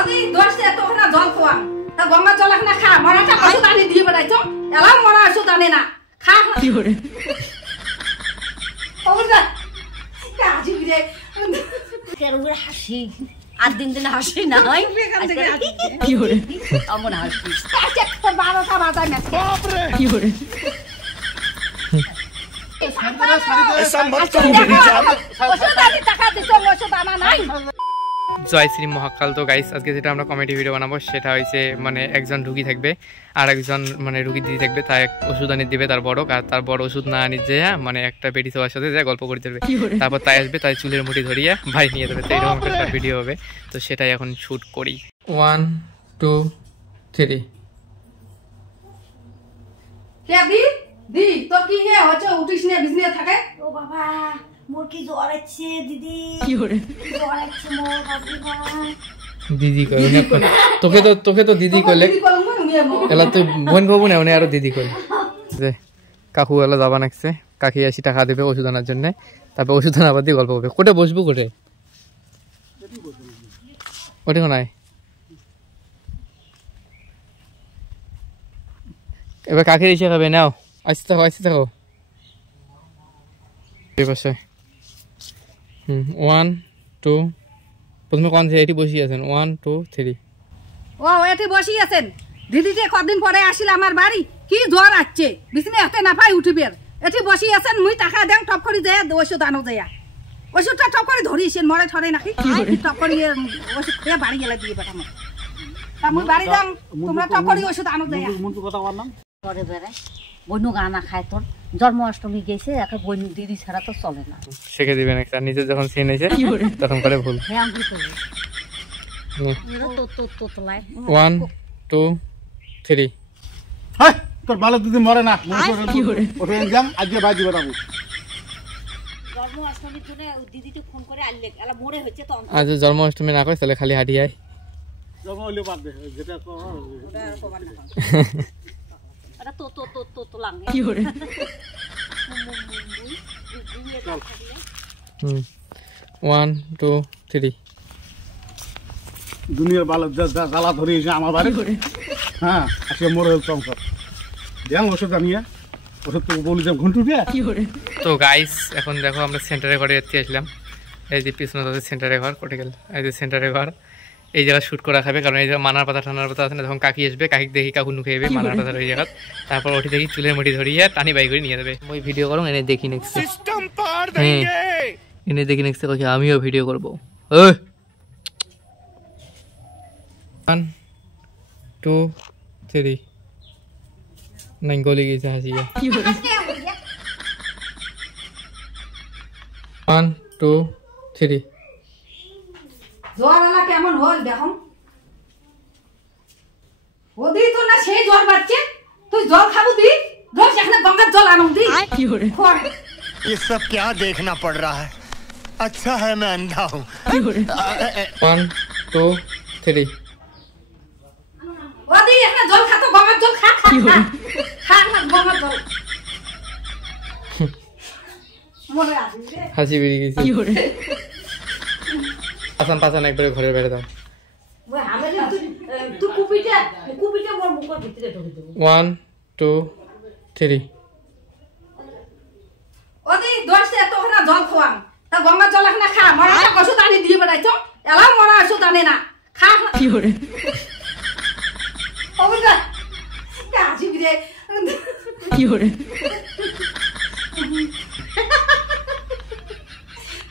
ওদি দোষে তো না জল খোয়া তা গঙ্গা জল না খা মরাটা ওষুধ আনি দিয়ে বেড়াইছো এলাও মরা ওষুধ আনে না খা কি করে ওরা কাজি বিরে কেরুর হাসি আর দিন দিন হাসি না হয় কি করে আমন হাসি আচ্ছা 12টা বাজে না কি করে ऐसा मत करो मेरी जान ওষুধ আনি টাকা দিছো ওষুধ আনা নাই জয় শ্রী মহাকাল। তো গাইস আজকে যেটা আমরা কমেডি ভিডিও বানাবো সেটা হয়েছে মানে একজন রুগী থাকবে আর একজন মানে রুগী দিদি থাকবে, তাই ওষুধ আনি দিবে তার বড়, আর তার বড় ওষুধ না আনি যে মানে একটা বেটি সবার সাথে যায় গল্প করে দেবে, তারপর তাই আসবে তাই চুলের মুঠি ধরিয়ে ভাই নিয়ে দেবে। তো এরকম একটা ভিডিও হবে, তো সেটাই এখন শুট করি। 1 2 3 কেবি দি তো কি হে হচ্ছে উঠিস নে বিজনে থাকে ও বাবা মোর কি জ্বর আছে দিদি কি করে জ্বর আছে মোর বাবা দিদি কই না তোকে তো দিদি কইলে এলা তো বোন কবু না উনি আরো দিদি কই যে কাকু এলা যাবা নাকছে, কাকি আসি টাকা দেবে ওষুধ আনার জন্য, তারপর ওষুধ আনার বাদ দিয়ে গল্প হবে। কোটে বসবো কোটে ওটে নাই এবার কাকির এসে খাবে নাও আসতে থাকো ঠিক আছে। 1 2 প্রথমে কোন এটি বসি আছেন 1 2 3 ও এটি বসি আছেন দিদি যে কদিন পরে আসিল আমার বাড়ি কি জ্বর আসছে বিছনে হাতে না পাই উঠিবে এটি বসি আছেন মুই টাকা দেন টপ করে যায় ওষুধ আনো যায় ওষুধটা টপ করে ধরিছেন মরে ঠরে নাকি টপ করে ওষুধ খেয়ে বাড়ি গেলে দিয়ে পাঠামো তা মুই বাড়ি যাম তোমরা টপ করে ওষুধ আনো যায় মুন্টু কথা বললাম ঘরে বেড়ায় বনু গানা খায় তোর জন্মাষ্টমী গেছে এখন বন দিদি ছাড়া তো চলে না শিখে দিবেন একটা নিজে যখন সিন এসে তখন করে ভুল। হ্যাঁ আমি তো তো লাই 1 2 3 হ্যাঁ তোর ভালো দিদি মরে না ওটা এক্সাম আজকে বাজি বানাবো জন্মাষ্টমীর জন্য দিদি তো ফোন করে আনলে এলা মোড়ে হচ্ছে তো আজ জন্মাষ্টমী না করে তাহলে খালি হাঁটি আয় জমা হইলে বাদ দে যেটা তো ওটা প্রমাণ না এটা তো লাগে কি করে 1 2 3 দুনিয়ার ভালো জ্বালা ধরিয়েছে আমার বাড়ি হ্যাঁ আজকে মরে হল সংসার দেন ওষুধ আনিয়ে ওষুধ তো বলি যে ঘন্টু দিয়ে কি করে তো গাইস এখন দেখো আমরা সেন্টারে ঘরে যেতে আসলাম, এই যে পিছনে তাদের সেন্টারে ঘর কোটে গেল, এই যে সেন্টারে ঘর এই জায়গা শুট করা খাবে কারণ এই যে মানার পাতা ঠান্ডার পাতা আছে না, যখন কাকি আসবে কাকি দেখি কাকু নুখে যাবে মানার পাতার ওই জায়গা, তারপর ওটি দেখি চুলের মুঠি ধরিয়ে টানি বাই করে নিয়ে যাবে। ওই ভিডিও করো এনে দেখি নেক্সট এনে দেখি নেক্সট কই আমিও ভিডিও করব। 1 2 3 নাই গলি গেছে হাসিয়া 1 2 3 জ্বর এলা কেমন হল দেখো ওদি তো না সেই জ্বর বাচ্চে তুই জল খাবো দি রোজ এখানে গঙ্গার জল আনো দি কি করে ये सब क्या देखना पड़ रहा है, अच्छा है मैं अंधा हूँ। 1 2 3 ওদি এখানে জল খা তো গঙ্গার জল খা খা খা না গঙ্গার জল মরে আসিস রে হাসি বেরিয়ে গেছে পাশান একবারে ঘরের বাইরে দাও। ওই আমি তুই কুপিটা মোর মুখের ভিতরে ঢুকে দেব 1 2 3 ওদি দোষে তো না জল খোয়াম তা গঙ্গার জল এখানে খা মরাটা ওষুধ আনি দিয়ে বেড়াইছো এলাও মরা ওষুধ আনে না খা কি করে ওটা কাজি বিরে কি করে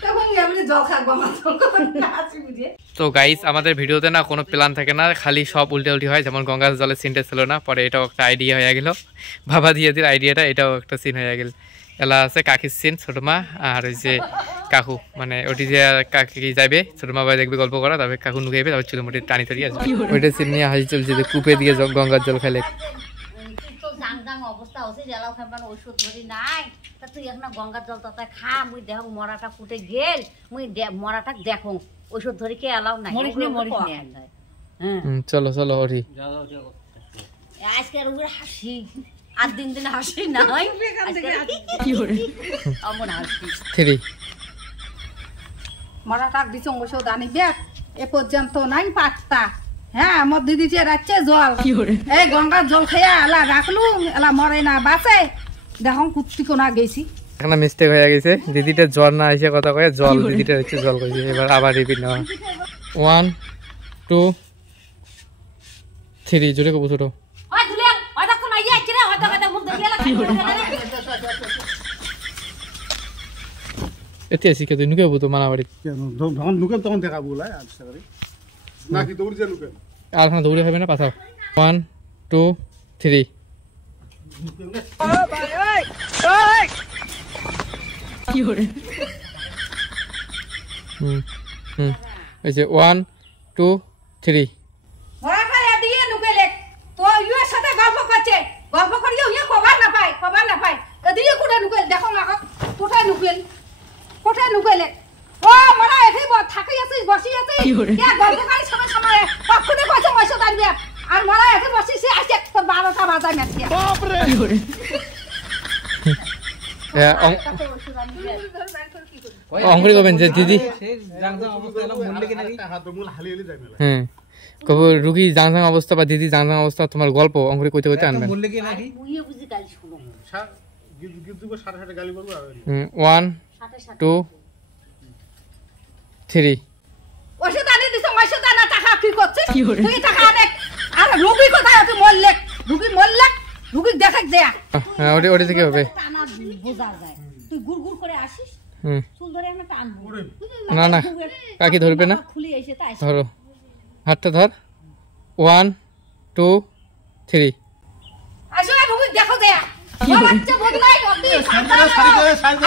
তখন এমনি জল খা গঙ্গার জল কাজি বিরে। তো গাইস আমাদের ভিডিওতে না কোনো প্ল্যান থাকে না, খালি সব উল্টি হয়, যেমন গঙ্গার জলের সিনটা ছিল না, পরে এটাও একটা আইডিয়া হয়ে গেল, বাবা দিয়ে দিল আইডিয়াটা, এটাও একটা সিন হয়ে গেল। এলা আছে কাকির সিন ছোট মা আর ওই যে কাকু মানে ওটি যে কাকি যাবে ছোট মা ভাই দেখবে গল্প করা, তারপরে কাকু নুকাইবে, তারপর চুলো মুটি টানি তরি আসবে, ওইটা সিন নিয়ে হাসি চলছে যে কূপে দিয়ে গঙ্গার জল খেলে অবস্থা হচ্ছে জেলাও খাবার ওষুধ ধরি নাই তা তুই এখন গঙ্গার জল তাতে খা মুই দেখ মরাটা ফুটে গেল মুই মরাটা দেখো ওষুধ ধরি কে এলাও নাই চলো ওটি আজকের হাসি আর দিন দিন হাসি না হয় কি করে আমন হাসি 3 মরাটা দিছো ওষুধ আনি দেখ এ পর্যন্ত নাই পাত্তা। হ্যাঁ আমার দিদিকে রাখছে জল, এই গঙ্গার জল খেয়ে এলা রাখলু, এলা মরে না বাঁচে। দেখো কুত্তি কোনা গেছি। একটা মিস্টেক হয়ে গেছে, দিদিটা জ্বর না এসে কথা কয়ে জল, দিদিটা হচ্ছে জল কইছে। এবার আবার রিপিট নেওয়া 1 2 3 জোরে কবু ছোট। ওই দুলিয়াল ওই দেখো মাইয়া আইছে রে, ওই দেখো মুখ দেখিয়ে এতে শিখে তুই নুকে তো মানাবাড়ি যখন নুকেন তখন দেখাবো বলাই আচ্ছা করে নাকি দৌড় যে নুকেন আর খানা দৌড়ে হবে না পাঠাও 1 2 3 কি হরে এই যে 1 2 3 মরা খাইয়া দিয়ে নুকেলে তো ইউর সাথে গল্প করছে, গল্প করিও ইয়ে খবর না পায় এদিকে কোথায় নুকেল দেখো না কোথায় নুকেলে ও মরা এখানে থাকি আছিস বসি আছিস কে গল্প করি সময় কখনো কইছে পয়সা দাঁড়িয়ে আর মরা এখানে বসিস আসে তোর 12টা বাজা গেছে। বাপ রে অঙ্কুরি করবেন যে দিদি হ্যাঁ কব রুগী জাং অবস্থা বা দিদি জাং অবস্থা তোমার গল্প অঙ্কুরি কইতে কইতে আনবেন। 1 2 3 ওষুধ আনি দিছ ওষুধ আনা টাকা কি করছিস তুই টাকা আনে আর রুগী কোথায় তুই রুগী দেখাক দেয়া হ্যাঁ ওটা থেকে হবে টানা বোঝা যায়, তুই গুড় করে আসিস চুল ধরে আমরা টানবো না না কাকি ধরবে না খুলে এসে তাই ধরো হাতটা ধর 1 2 3 আসো রুগী দেখো দেয়া বাচ্চা বদলাই অতি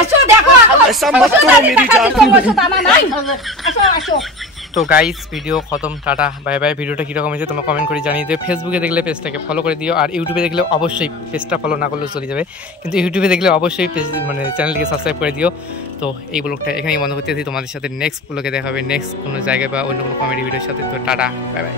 আসো দেখো ऐसा मत करो मेरी जान। ওষুধ আনা নাই আসো তো গাইস ভিডিও খতম, টাটা বাই বাই। ভিডিওটা কীরকম হয়েছে তোমরা কমেন্ট করে জানিয়ে দিও। ফেসবুকে দেখলে পেজটাকে ফলো করে দিও, আর ইউটিউবে দেখলে অবশ্যই পেজটা ফলো না করলেও চলে যাবে, কিন্তু ইউটিউবে দেখলে অবশ্যই পেজ মানে চ্যানেলটিকে সাবস্ক্রাইব করে দিও। তো এই ব্লগটা এখানেই বন্ধ করতেছি, তোমাদের সাথে নেক্সট ব্লগে দেখা হবে নেক্সট কোনো জায়গায় বা অন্য কোনো কমেডি ভিডিওর সাথে। তো টাটা বাই বাই।